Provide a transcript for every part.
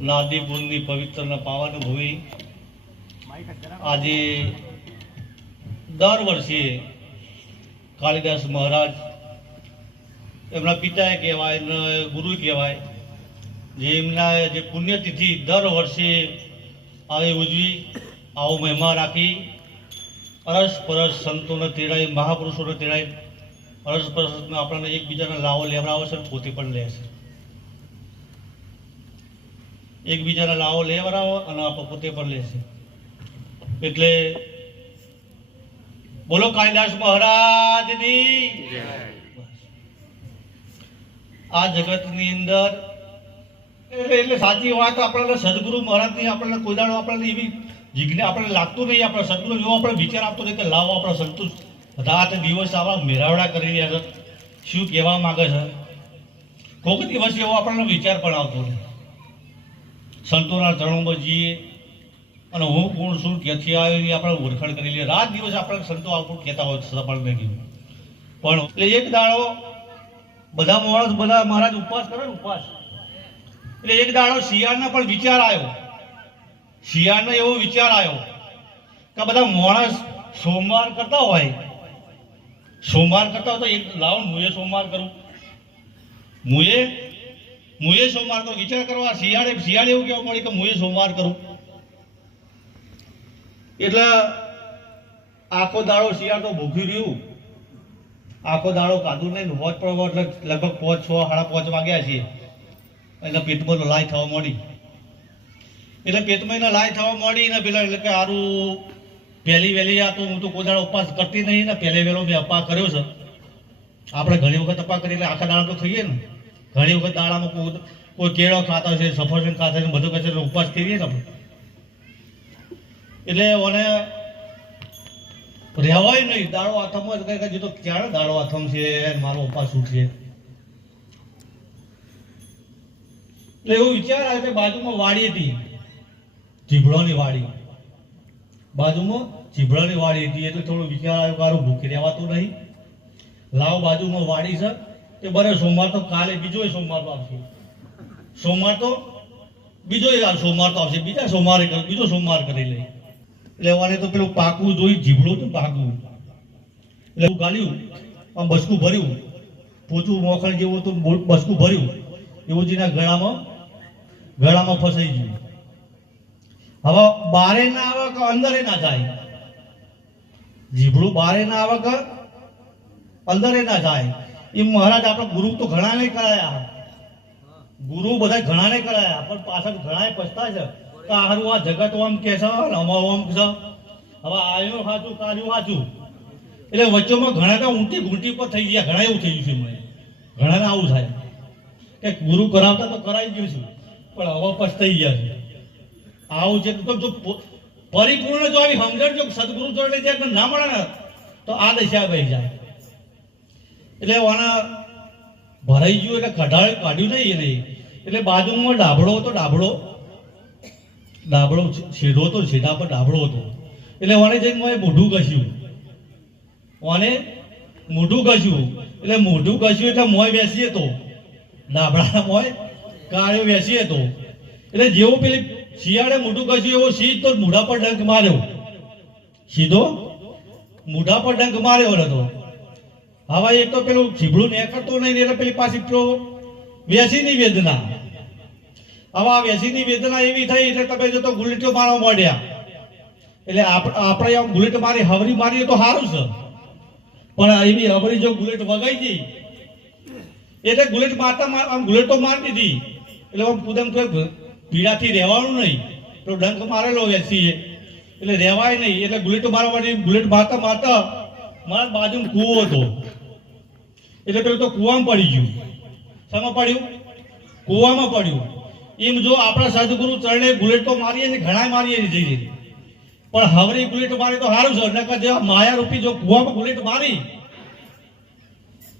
નાદીપુરની પવિત્ર ને પાવન ભૂમિ આજે દર વર્ષે કાલિદાસ મહારાજ એમના પિતા કહેવાય ને ગુરુ કહેવાય, જે એમના જે પુણ્યતિથિ દર વર્ષે આવે ઉજવી આવો મહિમા રાખી અરસ પરસ સંતોને તેડાઈ મહાપુરુષોને તેડાઈ અરસ પરસ આપણને એકબીજાને લાવો લેવડાવે છે, પોતે પણ લે છે. એકબીજાને લાવો લેવડાવો અને આપણે પોતે પણ લે છે. એટલે બોલો કાલિદાસ મહારાજની. આ જગતની અંદર એટલે સાચી વાત આપણને સદગુરુ મહારાજની આપણને કોઈ દાડો આપણને એવી જીજ્ઞા આપણને લાગતું નહીં, આપણે સદગુરુ એવો આપણે વિચાર આપતો નહીં કે લાવો આપણે સંતુષ્ટ રાત દિવસ આવા મેળાવડા કરી રહ્યા છે, શું કહેવા માંગે છે. કોઈક દિવસ એવો આપણને વિચાર પણ આવતો નહીં. સંતોના ચરણોમાં જઈએ અને હું કોણ શું ક્યાંથી આવ્યો એ આપણે ઓળખાણ કરી લઈએ. રાત દિવસ આપણે સંતો આપણું કહેતા હોય સફળ નહીં. પણ એટલે એક દાડો બધા માણસ બધા મહારાજ ઉપવાસ કરે ને ઉપવાસ, એટલે એક દાડો શિયાળના પણ વિચાર આવ્યો. શિયાળનો એવો વિચાર આવ્યો કે બધા માણસ સોમવાર કરતા હોય તો એક લાવો મુએ સોમવાર કરું, મુએ સોમવાર તો વિચાર કરવા શિયાળે એવું કહેવા મળી કે મુએ સોમવાર કરું. એટલે આખો દાડો શિયાળ તો ભૂખ્યું રહ્યું, આખો દાડો કાઢું નહીં, હોજ પણ એટલે લગભગ 5, 6, 5:30 વાગ્યા છે. એટલે પેટમાં લાય થવા મળી, એટલે પેટમાં લાય થવા મળી ને પેલા એટલે કે સારું પહેલી વહેલી આ તો હું તો કોઈ દાડો ઉપવાસ કરતી નહીં ને, પહેલે વહેલો મેં અપા કર્યો છે. આપણે ઘણી વખત અપા કરી એટલે આખા દાડા તો ખાઈએ ને, ઘણી વખત દાડામાં કોઈ કેળો ખાતા છે, સફરજન ખાતા છે, બધું કચરો ઉપવાસ કરીએ ને આપણે. એટલે ઓને રહેવાય નહીં, દાડો હાથમાં જ કઈ તો ક્યારે દાડો હાથમ છે મારો ઉપવાસ ઉઠશે. એટલે એવું વિચાર આવે કે બાજુમાં વાડી હતી, ચીભળોની વાડી, બાજુમાં ચીભળોની વાડી હતી. એટલે થોડો વિચાર આવ્યો કે મારું ભૂખી રહેવાતું નહીં, લાવ બાજુમાં વાડી છે તે બરે સોમવાર તો કાલે બીજો સોમવાર તો આવશે, સોમવાર તો બીજો સોમવાર તો આવશે, બીજા સોમવારે બીજો સોમવાર કરી લે. એટલે વાને તો પેલું પાકું જોઈ જીભડું હતું પાકું, એટલે હું ગાલ્યું આમ બસકું ભર્યું, પોચું મોખણ જેવું હતું બસકું ભર્યું એવું જેના ગળામાં ફસાઈ ગયું. હવે બારે ના આવે કે અંદરે ના જાય, જીભડું બારે ના આવે કે અંદરે ના જાય. એ મહારાજ આપણા ગુરુ તો ઘણા નહીં કરાયા, ગુરુ બધા ઘણા નહીં કરાયા, પણ પાછળ ઘણા પછતા છે કે હારું આ જગત આમ કે છે અમારું આમ છે, હવે આયું સાચું કાઢ્યું સાચું. એટલે વચ્ચોમાં ઘણા તો ઊંટી ઘૂંટી પર થઈ ગયા, ઘણા એવું થઈ ગયું છે મને, ઘણાને આવું થાય કે ગુરુ કરાવતા તો કરાવી ગયું છું પણ હવે પછતાઈ ગયા છે. આવું છે તો જો પરિપૂર્ણ જો આવી સમજણ જો સદગુરુ જોડે જાય ના મળે ને તો આ દશા વહી જાય. એટલે આના ભરાઈ ગયું એટલે કાઢ્યું નહીં એને. એટલે બાજુમાં ડાબડો હતો, ડાબડો સીધો હતો, સીધા પર ડાબડો હતો. એટલે વાને જઈને મોએ મોઢું ઘસ્યું, વાને મોઢું ઘસ્યું. એટલે મોઢું ઘસ્યું એટલે મોય બેસીએ તો ડાબડા મોય કાળ્યો બેસીએ તો. એટલે જેવું પેલી શિયાળે મોઢું ઘસ્યું એવો સીધો મોઢા પર ડંક માર્યો, સીધો મોઢા પર ડંક માર્યો હતો. હવે એક તો પેલું જીભડું નીકળતો નહીં એટલે પેલી પાછી પેલો વેસીની વેદના. હવે આ વેસીની વેદના એવી થઈ એટલે તમે જો તો ગુલેટીઓ મારવા માંડ્યા. એટલે આપણે આમ ગુલેટ મારી હવરી મારીએ તો સારું છે, પણ એવી હવરી જો ગુલેટ વગાઈ ગઈ એટલે ગુલેટ મારતા આમ ગુલેટો મારી દીધી એટલે આમ કુદમ પીડાથી રહેવાનું નહીં. તો ડંક મારેલો વેસીએ એટલે રહેવાય નહીં. એટલે ગુલેટો મારવા માટે ગુલેટ મારતા મારા બાજુમાં કૂવો હતો, એટલે પેલું તો કૂવામાં પડી ગયું. શામાં પડ્યું? કૂવામાં પડ્યું. એમ જો આપણા સદગુરુ ચરણે ગુલેટ તો મારીએ ને ઘણા મારીએ જઈએ, પણ હવરી ગુલેટ મારી તો સારું છે. નકર જેવા માયા રૂપી જો કૂવામાં ગુલેટ મારી,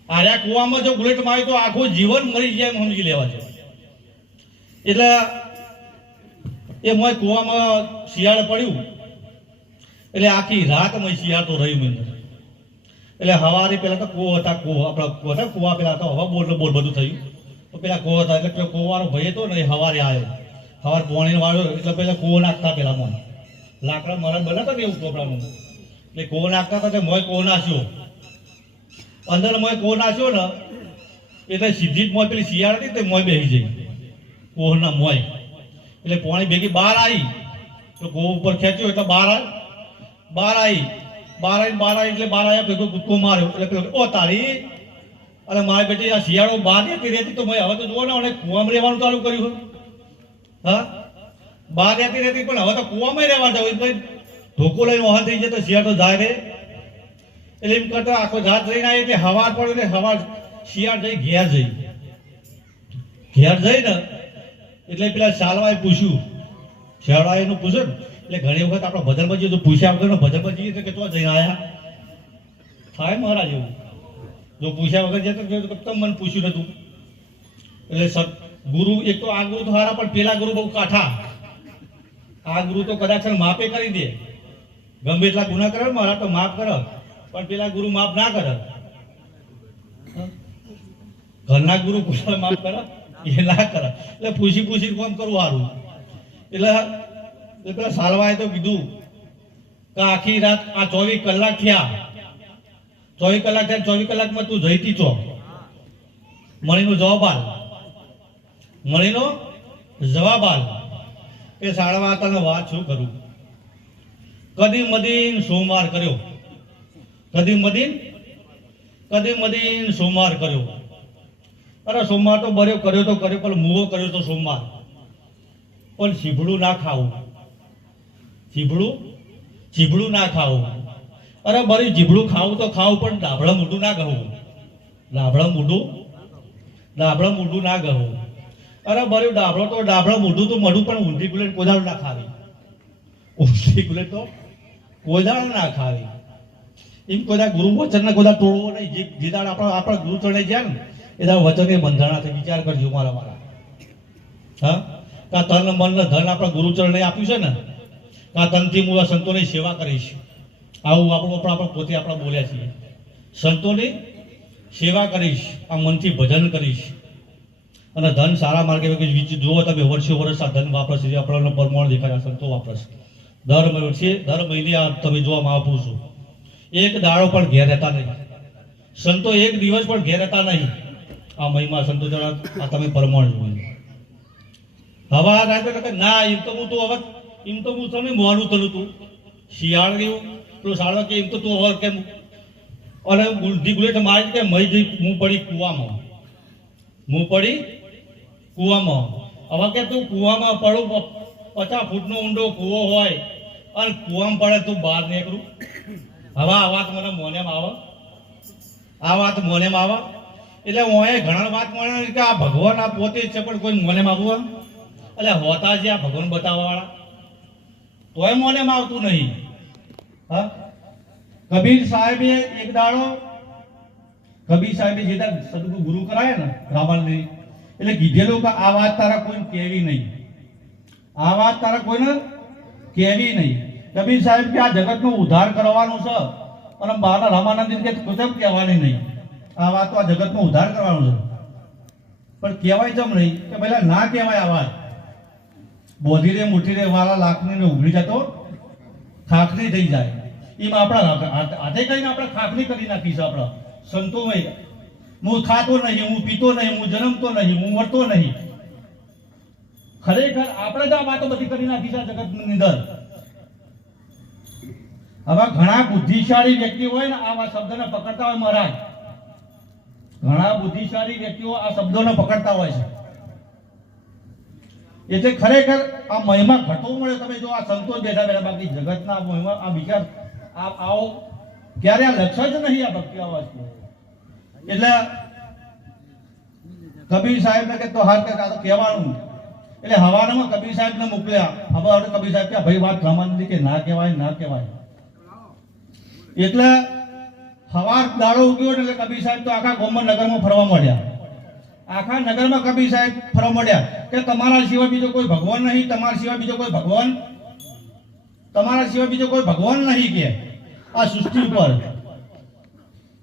આર્યા કૂવામાં જો ગુલેટ મારી તો આખું જીવન મરી જાય એમ સમજી લેવા છે. એટલે એ મોય કૂવામાં શિયાળ પડ્યું એટલે આખી રાત મેં શિયાળ તો રહ્યું મને. એટલે હવારે પેલા તો કૂવો હતા, આપણા કૂવા પેલા તો હવા બોલ બધું થયું. તો પેલા કૂવો હતા એટલે પેલો કૂવાનો ભાઈ હતો ને એ હવારે આવ્યો સવાર પોણી વાળો એટલે પેલા કૂવો નાખતા પેલા મોય લાકડા મરણ બનાવતા ને એવું ચોપડાનું એટલે કૂવો નાખતા હતા તે મોય કૂવો નાખ્યો અંદર મોય કૂવો નાખ્યો ને એટલે સીધી જ મોય પેલી શિયાળ હતી તે મોય બેસી જઈ કૂવના મોય એટલે પોણી ભેગી બહાર આવી તો કૂવો ઉપર ખેંચ્યો એટલે બહાર આવી એટલે બહાર આવ્યા ભેગો કૂદકો માર્યો એટલે પેલો ઓ તારી અને મારી બેટી આ શિયાળો બહાર રહેતી રહેતી તો મેં હવે તો જુઓ ને અને કૂવામાં રહેવાનું ચાલુ કર્યું હા બહાર રહેતી પણ હવે તો કૂવામાં રહેવા જાવ એટલે ધોકો લઈને વહાં થઈ જાય તો શિયાળ તો જાય રે એટલે એમ કરતા આખો રાત લઈને આવી એટલે હવાર પડ્યું એટલે હવાર શિયાળ જઈ ઘેર જઈ ને એટલે પેલા શાલવાએ પૂછ્યું શિયાળાએ એનું પૂછ્યું ને એટલે ઘણી વખત આપણે ભજનમાં જઈએ તો પૂછ્યા વગર ભજનમાં જઈએ તો કે તો જઈને આવ્યા થાય મહારાજ એવું જો પૂછ્યા વગર જતો તો મને પૂછ્યું નતું એટલે ગુરુ એક તો આ ગુરુ તો સારા પણ પેલા ગુરુ બહુ કાઠા આ ગુરુ તો કદાચ માપે કરી દે ગમે એટલા ગુના કરે મારા તો માફ કરે પણ પેલા ગુરુ માફ ના કરે ઘરના ગુરુ કોઈ માફ કરે એ ના કરે એટલે પૂછી કોમ કરવું સારું એટલે પેલા સાલવાએ તો કીધું કે આખી રાત આ 24 કલાક થયા 24 કલાકમાં તું જઈતી છો મણીનો જવાબ આલ એ સાળવા તને વાત શું કરું કદી મદીન સોમવાર કર્યો અરે સોમવાર તો બર્યો કર્યો પણ મુવો કર્યો તો સોમવાર પણ ચીભડું ના ખાવું ચીભડું ના ખાવું અરે બરી જીભડું ખાવું તો ખાવું પણ ડાબડા મોઢું ના કહું ડાબડા મોઢું ના કહું અરે બરી ડાબડા મોઢું તો મળું પણ ઊંધી ગુલેટ કોદાળ ના ખાવી એમ કોદા ગુરુ વચન ને કોદા તોડવો નહીં જે દાડ આપણા ગુરુ ચડે જાય ને એ દાડ વચન એ બંધાણા છે વિચાર કરજો મારા હા કા તન મન ને ધન આપણા ગુરુ ચરણે આપ્યું છે ને કા તનથી હું આ સંતોની સેવા કરીશ આવું આપણે પોતે આપણા બોલ્યા છીએ સંતોની સેવા કરીશ આ મનથી ભજન કરીશ અને ધન સારા માર્ગે જુઓ તમે વર્ષો આ ધન વાપરશે આપણને પરમાણ દેખાય સંતો વાપરશે દર મહિને તમે જોવા મહાપુરુષો એક દાડો પણ ઘેર રહેતા નહીં સંતો એક દિવસ પણ ઘેર રહેતા નહીં આ મહિમા સંતો જણા આ તમે પરમાણ જુઓ હવા રાતે ના એમ તો હું તમને મોનું તનું તું શિયાળ ગયું તો સાળવા કે એમ તો તું હવે કેમ અને બુદ્ધિ ગુલેટ મારી કે મય જઈ હું પડી કૂવામાં હવે કે તું કૂવામાં પડું 50 ફૂટનો ઊંડો કૂવો હોય અને કૂવામાં પડે તું બહાર નીકળું હવે આ વાત મને મોનેમ આવે એટલે હું ઘણા વાત મળે કે આ ભગવાન આ પોતે જ છે પણ કોઈ મોનેમ આવવું એટલે હોતા છે આ ભગવાન બતાવવા વાળા તોય મોનેમ આવતું નહીં હા કબીર સાહેબે એક દાડો જે સદગુરુ ગુરુ કરાય ને રામાનંદની એટલે કીધેલું કે આ વાત તારા કોઈને કહેવી નહીં કબીર સાહેબ કે આ જગતનો ઉદ્ધાર કરવાનું છે અને બહારના રામાનંદી કે કુતબ કહેવાની નહીં આ વાત તો આ જગતનો ઉદ્ધાર કરવાનો છે પણ કહેવાય જમ નહીં કે પહેલા ના કહેવાય આ વાત બોધી રે મુઠ્ઠી રે વાળા લાખની ઉઘડી જતો ખાખરી થઈ જાય એમ આપણા હાથે કરીને આપણે ખાખરી કરી નાખીશું આપણા સંતોમય હું ખાતો નહીં હું પીતો નહીં હું જન્મતો નહીં હું મરતો નહીં ખરેખર આપણે જ આ વાતો બધી કરી નાખી છે જગતની અંદર હવે ઘણા બુદ્ધિશાળી વ્યક્તિ હોય ને આ શબ્દને પકડતા હોય મહારાજ ઘણા બુદ્ધિશાળી વ્યક્તિઓ આ શબ્દોને પકડતા હોય છે એટલે ખરેખર આ મહિમા ઘટવો મળે તમે જો આ સંતો બેઠા બાકી જગતના મહિમા આ વિચાર આવો ક્યારે આ લક્ષ્ય જ નહીં આ ભક્તિ આવાજ એટલે કબીર સાહેબને કે તો હાથ કે આ તો કહેવાનું એટલે હવારમાં કબીર સાહેબને મોકલ્યા હવે કબીર સાહેબ કે ભાઈ વાત રામાનંદી કે ના કહેવાય એટલે હવાર દાડો ઉગ્યો એટલે કબીર સાહેબ તો આખા ગોમર નગરમાં ફરવા મળ્યા આખા નગરમાં કબીર સાહેબ ફરવા મળ્યા કે તમારા સિવાય બીજો કોઈ ભગવાન નહીં તમારા સિવાય બીજો કોઈ ભગવાન નહીં કે આ સૃષ્ટિ ઉપર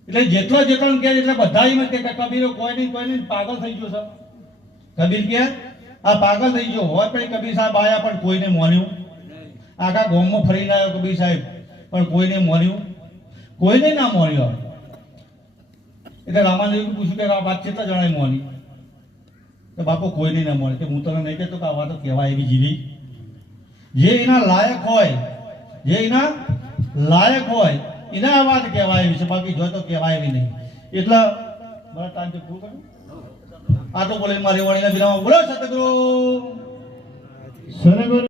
એટલે જેટલો કે એટલે બધા એમ કે કબીરો કોઈ નહીં પાગલ થઈ ગયો છે કબીર કે આ પાગલ થઈ ગયો હોત પછી કબીર સાહેબ આયા પણ કોઈને મોન્યું. આખા ગામમાં ફરીને આવ્યો કબીર સાહેબ પણ કોઈને મોન્યું, કોઈને ના મોન્યો. એટલે રામાનંદજી પૂછ્યું કે આ વાત કેટલા જણાએ મોની? કે બાપુ કોઈને ના મોને. કે હું તને નહીં કહેતો કે આ વાત કહેવાય એવી જીવી. જે એના લાયક હોય, જે એના લાયક હોય એના આ વાત કહેવાય એવી છે, બાકી જો તો કહેવાય એવી નહીં. એટલે મારા ટાઈમ તો પૂરું કરું. આ તો બોલે મારી વાણીના વિરામ બોલો સતગુરુ.